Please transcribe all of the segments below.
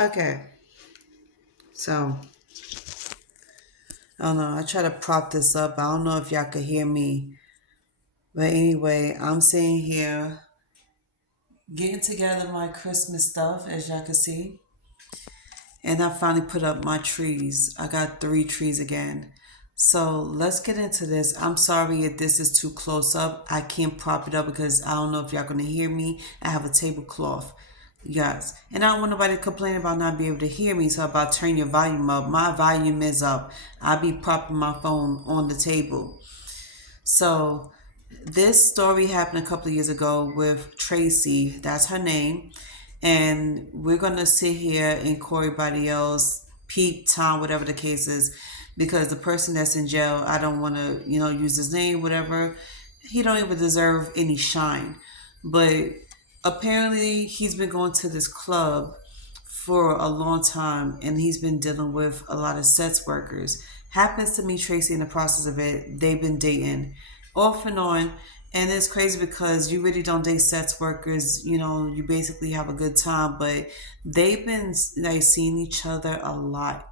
Okay, so I don't know. I try to prop this up. I don't know if y'all could hear me, but anyway, I'm sitting here getting together my Christmas stuff, as y'all can see, and I finally put up my trees. I got three trees again. So let's get into this. I'm sorry if this is too close up. I can't prop it up because I don't know if y'all gonna hear me. I have a tablecloth. Yes. And I don't want nobody to complain about not being able to hear me. So about turn your volume up. My volume is up. I'll be propping my phone on the table. So this story happened a couple of years ago with Tracy. That's her name. And we're gonna sit here and call everybody else Pete, Tom, whatever the case is, because the person that's in jail, I don't want to, use his name, whatever. He don't even deserve any shine. But apparently, he's been going to this club for a long time, and he's been dealing with a lot of sex workers. Happens to me, Tracy, in the process of it, they've been dating off and on. And it's crazy because you really don't date sex workers, you basically have a good time, but they've been like seeing each other a lot.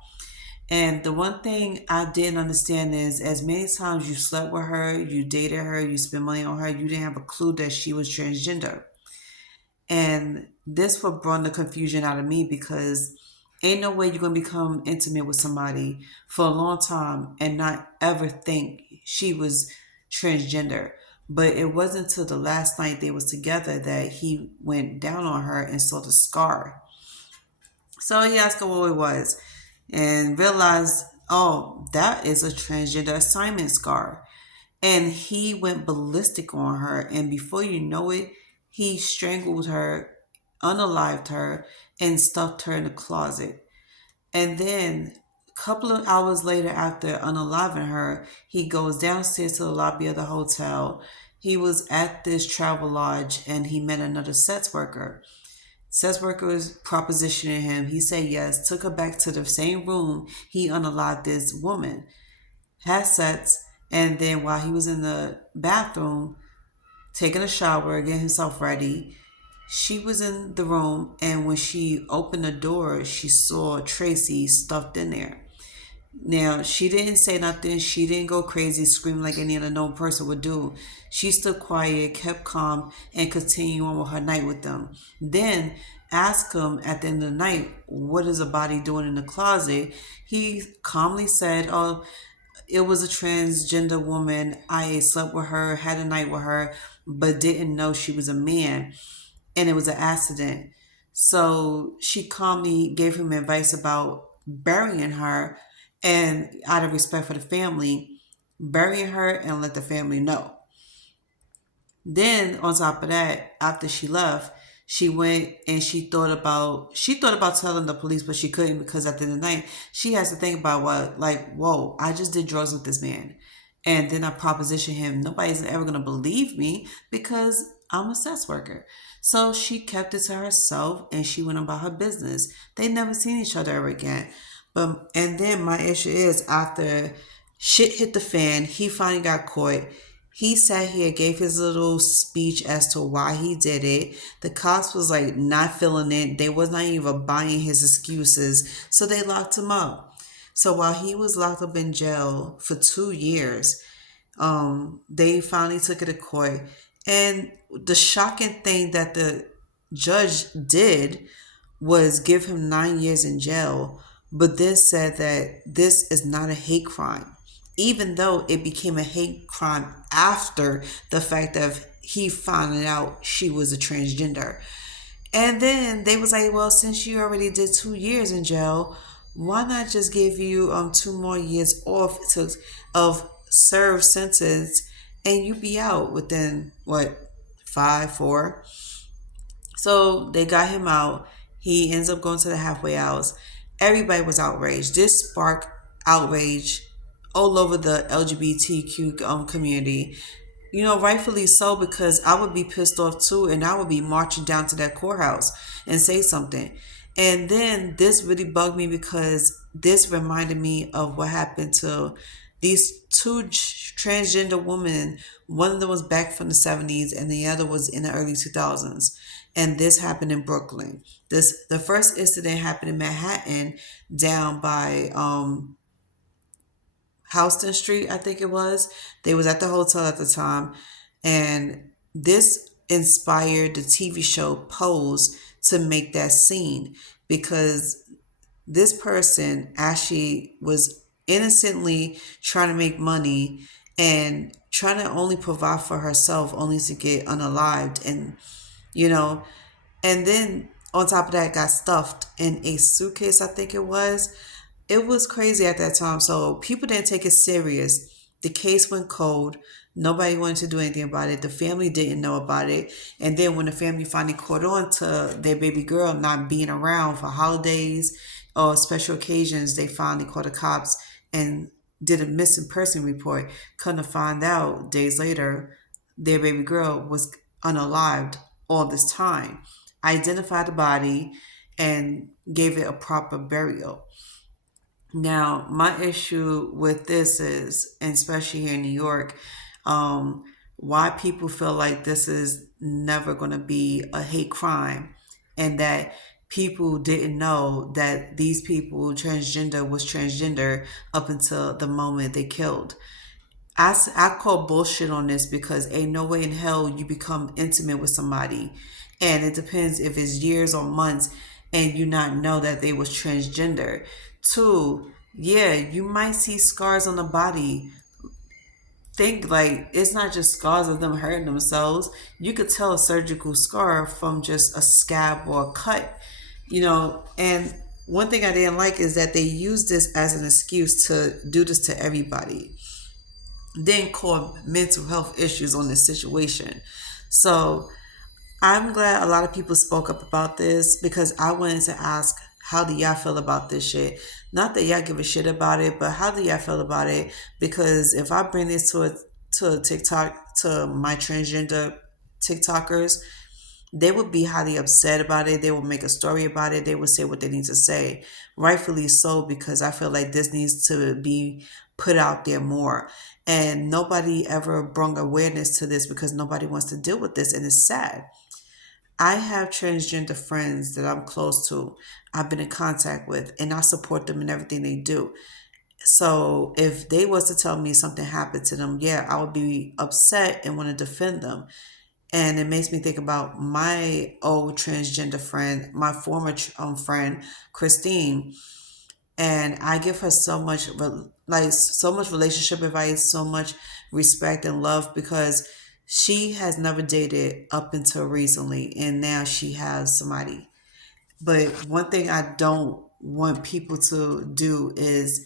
And the one thing I didn't understand is as many times you slept with her, you dated her, you spent money on her, you didn't have a clue that she was transgender. And this what brought the confusion out of me because ain't no way you're gonna become intimate with somebody for a long time and not ever think she was transgender. But it wasn't until the last night they was together that he went down on her and saw the scar. So he asked her what it was and realized, oh, that is a transgender assignment scar. And he went ballistic on her. And before you know it, he strangled her, unalived her, and stuffed her in the closet. And then a couple of hours later, after unaliving her, he goes downstairs to the lobby of the hotel. He was at this travel lodge and he met another sex worker. Sex worker was propositioning him. He said yes, took her back to the same room he unalived this woman, had sex, and then while he was in the bathroom, taking a shower, getting himself ready, she was in the room, and when she opened the door, she saw Tracy stuffed in there. Now, she didn't say nothing. She didn't go crazy, scream like any other known person would do. She stood quiet, kept calm, and continued on with her night with them. Then asked him at the end of the night, what is a body doing in the closet? He calmly said, oh, it was a transgender woman. I slept with her, had a night with her, but didn't know she was a man. And it was an accident. So she calmly gave him advice about burying her and out of respect for the family, burying her and let the family know. Then on top of that, after she left, she went and she thought about telling the police, but she couldn't because at the end of the night, she has to think about what like, whoa, I just did drugs with this man. And then I propositioned him. Nobody's ever gonna believe me because I'm a sex worker. So she kept it to herself and she went about her business. They never seen each other ever again. But and then my issue is after shit hit the fan, he finally got caught. He sat here, gave his little speech as to why he did it. The cops was like not feeling it. They was not even buying his excuses. So they locked him up. So while he was locked up in jail for 2 years, they finally took it to court. And the shocking thing that the judge did was give him 9 years in jail, but then said that this is not a hate crime, even though it became a hate crime after the fact that he found out she was a transgender. And then they was like, well, since you already did 2 years in jail, why not just give you 2 more years off to of served sentence, and you be out within what 5 4. So they got him out. He ends up going to the halfway house. Everybody was outraged. This sparked outrage all over the LGBTQ community. Rightfully so, because I would be pissed off too, and I would be marching down to that courthouse and say something. And then this really bugged me because this reminded me of what happened to these two transgender women. One of them was back from the 70s, and the other was in the early 2000s. and this happened in Brooklyn. The first incident happened in Manhattan, down by Houston Street, I think it was. They was at the hotel at the time, and this inspired the TV show Pose to make that scene, because this person actually was innocently trying to make money and trying to only provide for herself, only to get unalived, and you know, and then on top of that, got stuffed in a suitcase, I think it was. It was crazy at that time. So people didn't take it serious. The case went cold. Nobody wanted to do anything about it. The family didn't know about it. And then when the family finally caught on to their baby girl not being around for holidays or special occasions, they finally called the cops and did a missing person report. Couldn't find out days later their baby girl was unalived all this time. Identified the body and gave it a proper burial. Now, my issue with this is, and especially here in New York, why people feel like this is never going to be a hate crime, and that people didn't know that these people, transgender, was transgender up until the moment they killed. I call bullshit on this, because ain't no way in hell you become intimate with somebody, and it depends if it's years or months, and you not know that they was transgender. Two, yeah, you might see scars on the body. Think, like, it's not just scars of them hurting themselves. You could tell a surgical scar from just a scab or a cut, And one thing I didn't like is that they use this as an excuse to do this to everybody, then call mental health issues on this situation. So I'm glad a lot of people spoke up about this, because I wanted to ask, how do y'all feel about this shit? Not that y'all give a shit about it, but how do y'all feel about it? Because if I bring this to a TikTok, to my transgender TikTokers, they would be highly upset about it. They would make a story about it. They would say what they need to say. Rightfully so, because I feel like this needs to be put out there more. And nobody ever brought awareness to this, because nobody wants to deal with this. And it's sad. I have transgender friends that I'm close to, I've been in contact with, and I support them in everything they do. So if they was to tell me something happened to them, yeah, I would be upset and want to defend them. And it makes me think about my old transgender friend, my former friend, Christine. And I give her so much, like, so much relationship advice, so much respect and love, because she has never dated up until recently, and now she has somebody. But one thing I don't want people to do is,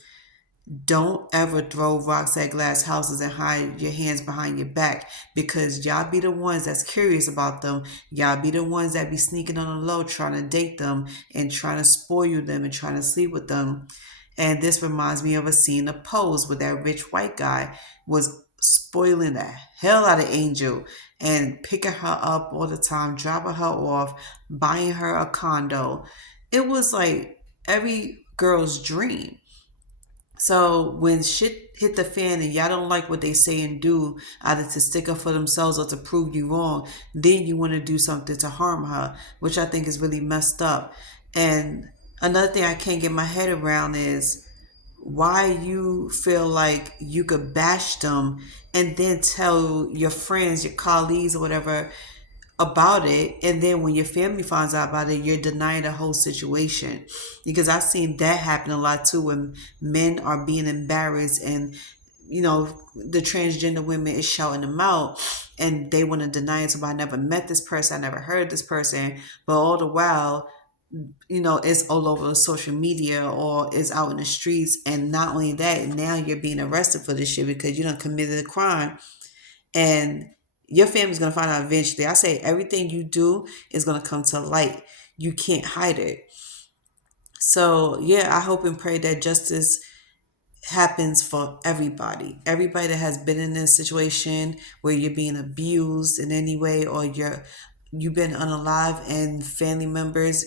don't ever throw rocks at glass houses and hide your hands behind your back, because y'all be the ones that's curious about them. Y'all be the ones that be sneaking on the low, trying to date them and trying to spoil them and trying to sleep with them. And this reminds me of a scene of Pose, where that rich white guy was spoiling the hell out of Angel and picking her up all the time, dropping her off, buying her a condo. It was like every girl's dream. So when shit hit the fan and y'all don't like what they say and do, either to stick up for themselves or to prove you wrong, then you want to do something to harm her, which I think is really messed up. And another thing I can't get my head around is why you feel like you could bash them and then tell your friends, your colleagues, or whatever about it, and then when your family finds out about it, you're denying the whole situation. Because I've seen that happen a lot too, when men are being embarrassed, and the transgender women is shouting them out, and they want to deny it. So, I never met this person, I never heard this person, but all the while, it's all over social media or it's out in the streets. And not only that, now you're being arrested for this shit because you done committed a crime, and your family's gonna find out eventually. I say everything you do is gonna come to light. You can't hide it. So yeah, I hope and pray that justice happens for everybody. Everybody that has been in this situation where you're being abused in any way, or you've been unalive, and family members.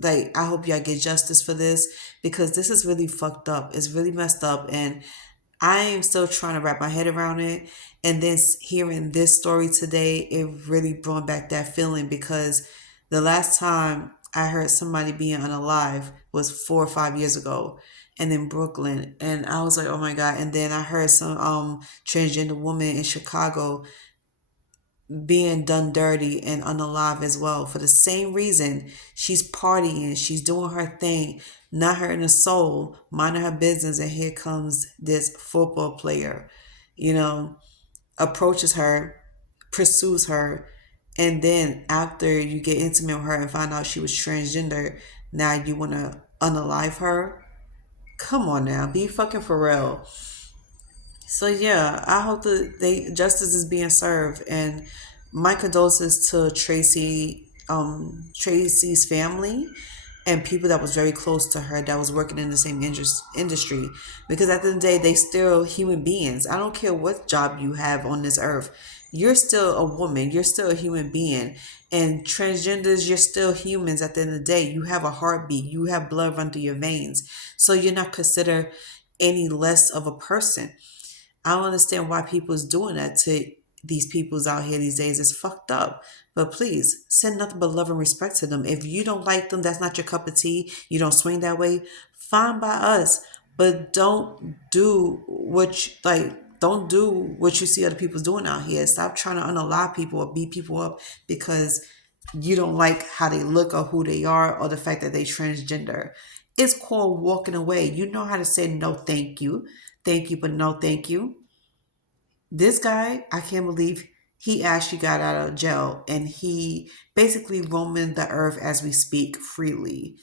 Like, I hope y'all get justice for this, because this is really fucked up. It's really messed up, and I am still trying to wrap my head around it. And then hearing this story today, it really brought back that feeling, because The last time I heard somebody being unalive was 4 or 5 years ago, and in Brooklyn, and I was like, oh my god. And then I heard some transgender woman in Chicago being done dirty and unalive as well for the same reason. She's partying, she's doing her thing, not hurting a soul, minding her business, and here comes this football player, you know, approaches her, pursues her, and then after you get intimate with her and find out she was transgender, now you want to unalive her? Come on now, be fucking for real. So yeah, I hope that they justice is being served, and my condolences to Tracy's family and people that was very close to her that was working in the same industry, because at the end of the day they still human beings. I don't care what job you have on this earth, you're still a woman, you're still a human being. And transgenders, you're still humans. At the end of the day, you have a heartbeat, you have blood run through your veins, so you're not considered any less of a person. I don't understand why people is doing that to these peoples out here these days. It's fucked up. But please send nothing but love and respect to them. If you don't like them, that's not your cup of tea, you don't swing that way, fine by us. But don't do what you see other people's doing out here. Stop trying to unalive people or beat people up because you don't like how they look or who they are or the fact that they transgender. It's called walking away. You know how to say no thank you. Thank you, but no thank you. This guy, I can't believe he actually got out of jail and he basically roaming the earth as we speak freely.